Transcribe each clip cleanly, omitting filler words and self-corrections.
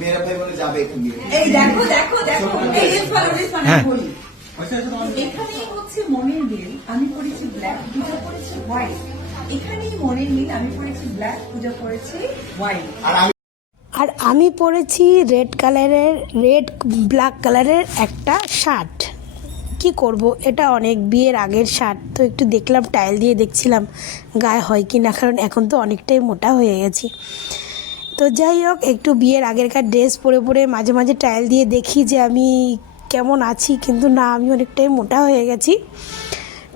মেয়েরা ভাই বলে যাবে এখানে। এই দেখো দেখো দেখো এই বলি এখানেই হচ্ছে মনের মিল। আমি পড়েছি ব্ল্যাক, পূজা পড়েছি হোয়াইট। এখানেই মনের মিল। আমি পড়েছি ব্ল্যাক, পূজা পড়েছি হোয়াইট। আর আমি পরেছি রেড ব্ল্যাক কালারের একটা শার্ট। কি করব, এটা অনেক বিয়ের আগের শার্ট, তো একটু দেখলাম টাইল দিয়ে দেখছিলাম গায়ে হয় কি না, কারণ এখন তো অনেকটাই মোটা হয়ে গেছি। তো যাই হোক, একটু বিয়ের আগেরকার ড্রেস পরে পরে মাঝে মাঝে টাইল দিয়ে দেখি যে আমি কেমন আছি, কিন্তু না, আমি অনেকটাই মোটা হয়ে গেছি।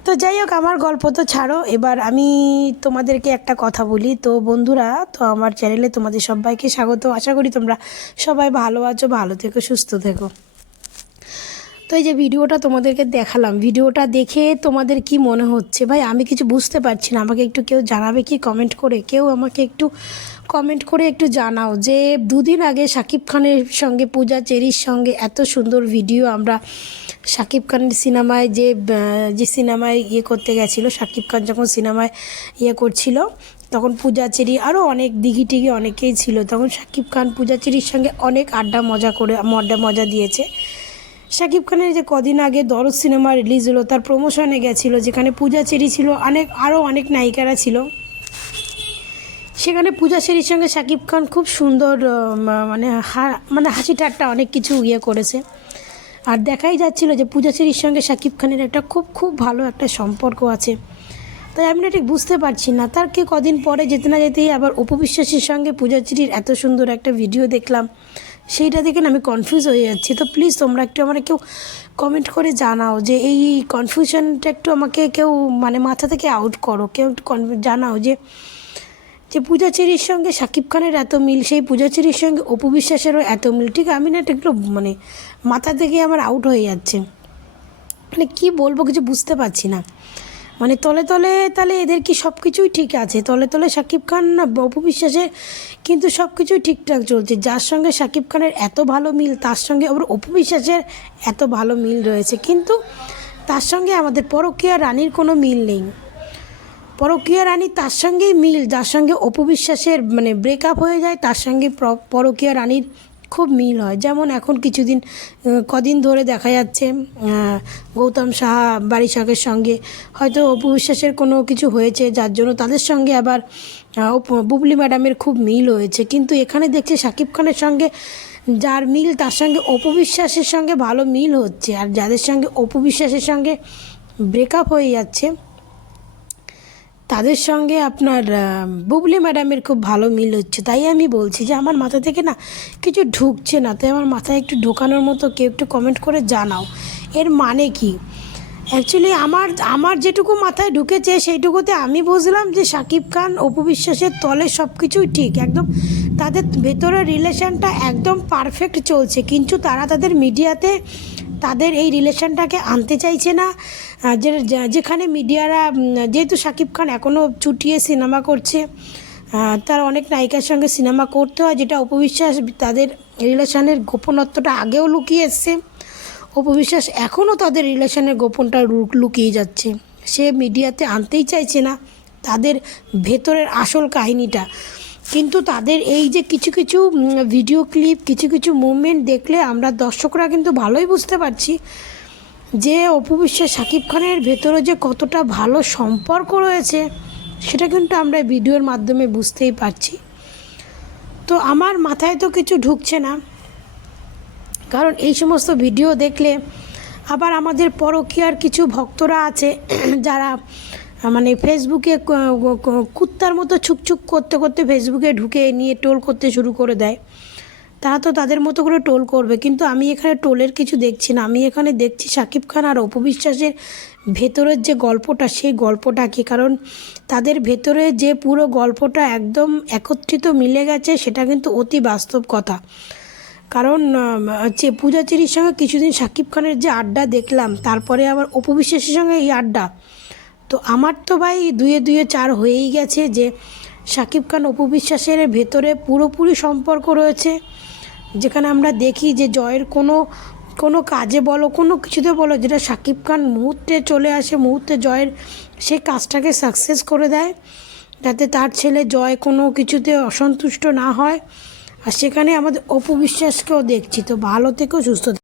তো যাই হোক, আমার গল্প তো ছাড়ো, এবার আমি তোমাদেরকে একটা কথা বলি। তো বন্ধুরা, তো আমার চ্যানেলে তোমাদের সবাইকে স্বাগত। আশা করি তোমরা সবাই ভালো আছো, ভালো থেকো, সুস্থ থেকো। তো এই যে ভিডিওটা তোমাদেরকে দেখালাম, ভিডিওটা দেখে তোমাদের কি মনে হচ্ছে? ভাই আমি কিছু বুঝতে পারছি না, আমাকে একটু কেউ জানাবে কি কমেন্ট করে? কেউ আমাকে একটু কমেন্ট করে একটু জানাও যে দুদিন আগে শাকিব খানের সঙ্গে পূজা চেরির সঙ্গে এত সুন্দর ভিডিও আমরা শাকিব খানের সিনেমায় যে সিনেমায় করতে গেছিলো, শাকিব খান যখন সিনেমায় করছিল, তখন পূজা চেরি আরও অনেক দিঘি টিঘি অনেকেই ছিল, তখন শাকিব খান পূজা চেরির সঙ্গে অনেক মজা দিয়েছে। শাকিব খানের যে কদিন আগে দরদ সিনেমা রিলিজ হলো, তার প্রমোশনে গেছিলো, যেখানে পূজা চেরি ছিল, আরও অনেক নায়িকারা ছিল। সেখানে পূজা চেরির সঙ্গে শাকিব খান খুব সুন্দর মানে হাসি ঠাট্টা অনেক কিছু করেছে। আর দেখাই যাচ্ছিল যে পূজা চেরির সঙ্গে শাকিব খানের একটা খুব ভালো একটা সম্পর্ক আছে। তাই আমি না ঠিক বুঝতে পারছি না, তার কি কদিন পরে যেতে না যেতেই আবার অপু বিশ্বাসের সঙ্গে পূজা চেরির এত সুন্দর একটা ভিডিও দেখলাম, সেইটা দেখে আমি কনফিউজ হয়ে যাচ্ছি। তো প্লিজ তোমরা একটু আমার কেউ কমেন্ট করে জানাও যে এই কনফিউশনটা একটু আমাকে কেউ মানে মাথা থেকে আউট করো, কেউ একটু জানাও যে পূজা চেরির সঙ্গে শাকিব খানের এত মিল, সেই পূজা চেরির সঙ্গে অপু বিশ্বাসেরও এত মিল। ঠিক আমি না এটা একটু মানে মাথা থেকে আমার আউট হয়ে যাচ্ছে, মানে কি বলবো কিছু বুঝতে পারছি না। মানে তলে তলে তাহলে এদের কি সব কিছুই ঠিক আছে? তলে তলে শাকিব খান না অপু বিশ্বাসের কিন্তু সব কিছুই ঠিকঠাক চলছে। যার সঙ্গে শাকিব খানের এত ভালো মিল, তার সঙ্গে আবার অপু বিশ্বাসের এত ভালো মিল রয়েছে, কিন্তু তার সঙ্গে আমাদের পরকীয়া রানীর কোনো মিল নেই। পরকীয়া রানী তার সঙ্গেই মিল, যার সঙ্গে অপু বিশ্বাসের মানে ব্রেকআপ হয়ে যায়, তার সঙ্গে পরকীয়া রানীর খুব মিল হয়। যেমন এখন কদিন ধরে দেখা যাচ্ছে গৌতম সাহা বারিশাকের সঙ্গে হয়তো অপু বিশ্বাসের কোনো কিছু হয়েছে, যার জন্য তাদের সঙ্গে আবার বুবলি ম্যাডামের খুব মিল হয়েছে। কিন্তু এখানে দেখছে শাকিব খানের সঙ্গে যার মিল, তার সঙ্গে অপু বিশ্বাসের সঙ্গে ভালো মিল হচ্ছে, আর যাদের সঙ্গে অপু বিশ্বাসের সঙ্গে ব্রেকআপ হয়ে যাচ্ছে তাদের সঙ্গে আপনার বুবলি ম্যাডামের খুব ভালো মিল হচ্ছে। তাই আমি বলছি যে আমার মাথা থেকে না কিছু ঢুকছে না, তাই আমার মাথায় একটু ঢোকানোর মতো কেউ একটু কমেন্ট করে জানাও এর মানে কি। অ্যাকচুয়ালি আমার যেটুকু মাথায় ঢুকেছে সেইটুকুতে আমি বুঝলাম যে শাকিব খান অপু বিশ্বাসের তলে সব কিছুই ঠিক, একদম তাদের ভেতরের রিলেশনটা একদম পারফেক্ট চলছে, কিন্তু তারা তাদের মিডিয়াতে তাদের এই রিলেশনটাকে আনতে চাইছে না। যেখানে মিডিয়ারা, যেহেতু শাকিব খান এখনও চুটিয়ে সিনেমা করছে, তার অনেক নায়িকার সঙ্গে সিনেমা করতে হয়, যেটা অপু বিশ্বাস তাদের রিলেশনের গোপনত্বটা আগেও লুকিয়ে এসছে, অপু বিশ্বাস এখনও তাদের রিলেশনের গোপনটা লুকিয়ে যাচ্ছে, সে মিডিয়াতে আনতেই চাইছে না তাদের ভেতরের আসল কাহিনীটা। কিন্তু তাদের এই যে কিছু কিছু ভিডিও ক্লিপ, কিছু কিছু মুভমেন্ট দেখলে আমরা দর্শকরা কিন্তু ভালোই বুঝতে পারছি যে অপু বিশ্বাস শাকিব খানের ভেতরে যে কতটা ভালো সম্পর্ক রয়েছে, সেটা কিন্তু আমরা ভিডিওর মাধ্যমে বুঝতেই পারছি। তো আমার মাথায় তো কিছু ঢুকছে না, কারণ এই সমস্ত ভিডিও দেখলে আবার আমাদের পরকীয়ার কিছু ভক্তরা আছে যারা মানে ফেসবুকে কুত্তার মতো ছুকছুক করতে করতে ফেসবুকে ঢুকে নিয়ে টোল করতে শুরু করে দেয়। তারা তো তাদের মতো করে টোল করবে, কিন্তু আমি এখানে টোলের কিছু দেখছি না, আমি এখানে দেখছি শাকিব খান আর অপু বিশ্বাসের ভেতরের যে গল্পটা, সেই গল্পটা কি, কারণ তাদের ভেতরে যে পুরো গল্পটা একদম একত্রিত মিলে গেছে, সেটা কিন্তু অতি বাস্তব কথা। কারণ পূজা চেরির সঙ্গে কিছুদিন শাকিব খানের যে আড্ডা দেখলাম, তারপরে আবার অপু বিশ্বাসের সঙ্গে এই আড্ডা, তো আমার তো ভাই দুয়ে দুয়ে চার হয়েই গেছে যে শাকিব খান অপু বিশ্বাসের ভেতরে পুরোপুরি সম্পর্ক রয়েছে। যেখানে আমরা দেখি যে জয়ের কোনো কাজে বলো, কোনো কিছুতে বলো, যেটা শাকিব খান মুহূর্তে চলে আসে, মুহূর্তে জয়ের সেই কাজটাকে সাকসেস করে দেয়। যাতে তার ছেলে জয় কোনো কিছুতে অসন্তুষ্ট না হয়। আর সেখানে আমাদের অপু বিশ্বাসকেও দেখছি। তো ভালো থেকো, সুস্থ থেকো।